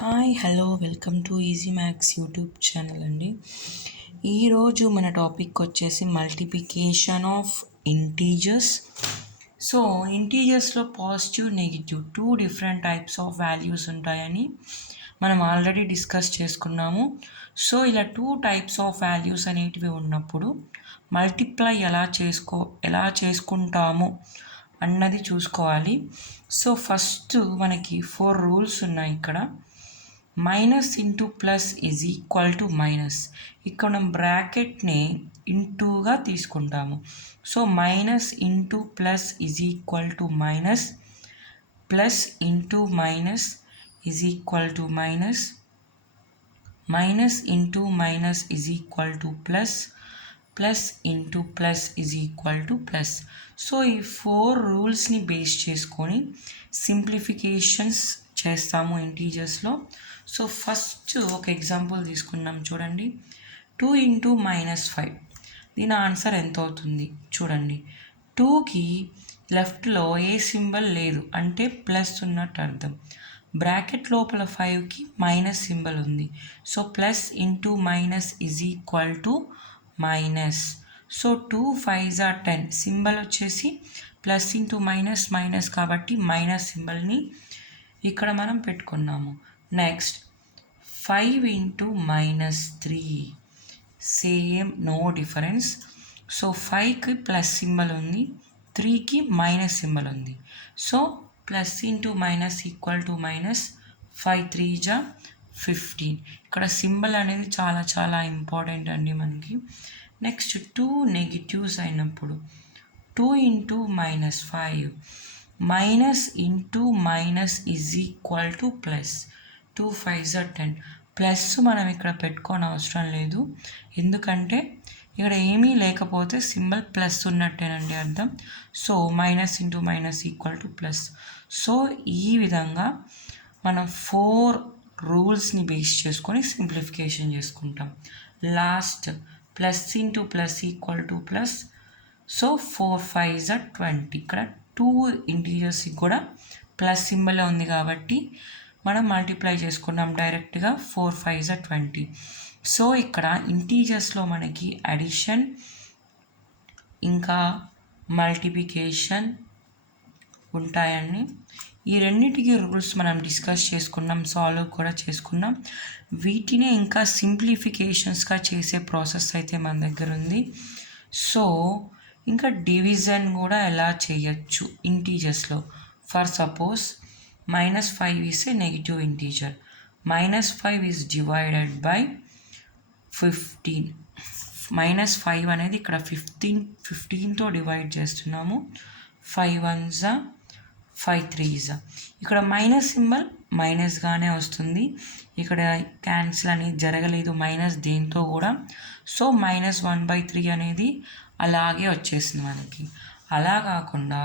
Hi hello welcome to easy maths YouTube channel అండి. ఈరోజు మన టాపిక్ వచ్చేసి మల్టిప్లికేషన్ ఆఫ్ ఇంటీజర్స్. సో ఇంటీజర్స్లో positive negative two different types of values ఉంటాయని మనం ఆల్రెడీ డిస్కస్ చేసుకున్నాము. సో ఇలా టూ టైప్స్ ఆఫ్ వాల్యూస్ అనేటివి ఉన్నప్పుడు మల్టిప్లై ఎలా చేసుకుంటాము అన్నది చూసుకోవాలి. సో ఫస్ట్ మనకి 4 రూల్స్ ఉన్నాయి. ఇక్కడ minus into plus is equal to minus. ఇక్కడ మనం బ్రాకెట్ని ఇంటూగా తీసుకుంటాము. So minus into plus is equal to minus, plus into minus is equal to minus, minus into minus is equal to plus, plus into plus is equal to plus. So ఈ 4 రూల్స్ని base చేసుకొని simplifications చేస్తాము ఇంటీజర్స్లో. So first ఒక example తీసుకున్నాం చూడండి. 2 into -5 దీని answer ఎంత అవుతుంది చూడండి. 2కి లెఫ్ట్లో ఏ సింబల్ లేదు అంటే ప్లస్ ఉన్నట్టు అర్థం. బ్రాకెట్ లోపల 5కి మైనస్ సింబల్ ఉంది. So plus into minus is equal to minus. So 2 5s are 10 symbol వచ్చేసి ప్లస్ ఇంటూ మైనస్ మైనస్ కాబట్టి మైనస్ సింబల్ని ఇక్కడ మనం పెట్టుకున్నాము. Next 5 into -3 same, no difference. So 5కి ప్లస్ సింబల్ ఉంది, 3కి మైనస్ సింబల్ ఉంది. So plus into minus equal to minus, 5 3 15. ఇక్కడ సింబల్ అనేది చాలా చాలా ఇంపార్టెంట్ అండి మనకి. నెక్స్ట్ 2 నెగిటివ్స్ అయినప్పుడు 2 into -5 minus into minus is equal to plus. 2 5s are 10. Plus మనం ఇక్కడ పెట్టుకోని అవసరం లేదు, ఎందుకంటే ఇక్కడ ఏమీ లేకపోతే సింబల్ ప్లస్ ఉన్నట్టేనండి అర్థం. So minus into minus equal to plus. So ఈ విధంగా మనం 4 రూల్స్ని బేస్ చేసుకొని సింప్లిఫికేషన్ చేసుకుంటాం. Last plus into plus equal to plus. So 4 5s are 20. ఇక్కడ 2 ఇంటీజర్స్కి కూడా ప్లస్ సింబల్ ఉంది కాబట్టి మనం మల్టిప్లై చేసుకున్నాం డైరెక్ట్గా. 4 5s are 20. సో ఇక్కడ ఇంటీజర్స్లో మనకి అడిషన్ ఇంకా మల్టిప్లికేషన్ ఉంటాయండి. ఈ రెండింటికి రూల్స్ మనం డిస్కస్ చేసుకున్నాం, సాల్వ్ కూడా చేసుకున్నాం. వీటినే ఇంకా సింప్లిఫికేషన్స్గా చేసే ప్రాసెస్ అయితే మన దగ్గర ఉంది. సో ఇంకా డివిజన్ కూడా ఎలా చేయొచ్చు ఇంటీజర్స్లో. For suppose -5 is a negative integer. -5 is divided by 15. -5 అనేది ఇక్కడ 15తో డివైడ్ చేస్తున్నాము. 5 1s 5 3s. ఇక్కడ మైనస్ సింబల్ మైనస్గానే వస్తుంది, ఇక్కడ క్యాన్సిల్ అనేది జరగలేదు మైనస్ దేంతో కూడా. సో -1/3 అనేది అలాగే వచ్చేసింది మనకి. అలా కాకుండా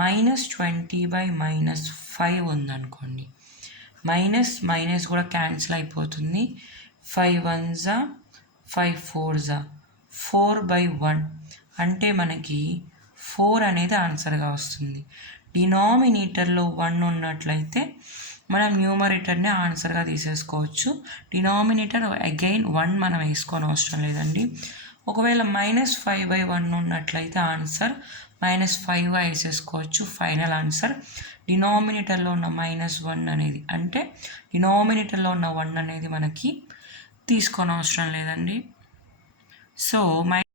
-20/-5 ఉందనుకోండి, మైనస్ మైనస్ కూడా క్యాన్సిల్ అయిపోతుంది. 5 1s 5 4s 4/1 అంటే మనకి 4 అనేది ఆన్సర్గా వస్తుంది. డినామినేటర్లో 1 ఉన్నట్లయితే మనం న్యూమరేటర్ని ఆన్సర్గా తీసేసుకోవచ్చు. డినామినేటర్ అగైన్ 1 మనం వేసుకోని అవసరం లేదండి. ఒకవేళ -5/1 ఉన్నట్లయితే ఆన్సర్ -5 వేసేసుకోవచ్చు. ఫైనల్ ఆన్సర్ డినామినేటర్లో ఉన్న -1 అనేది, అంటే డినామినేటర్లో ఉన్న 1 అనేది మనకి తీసుకోని అవసరం లేదండి. సో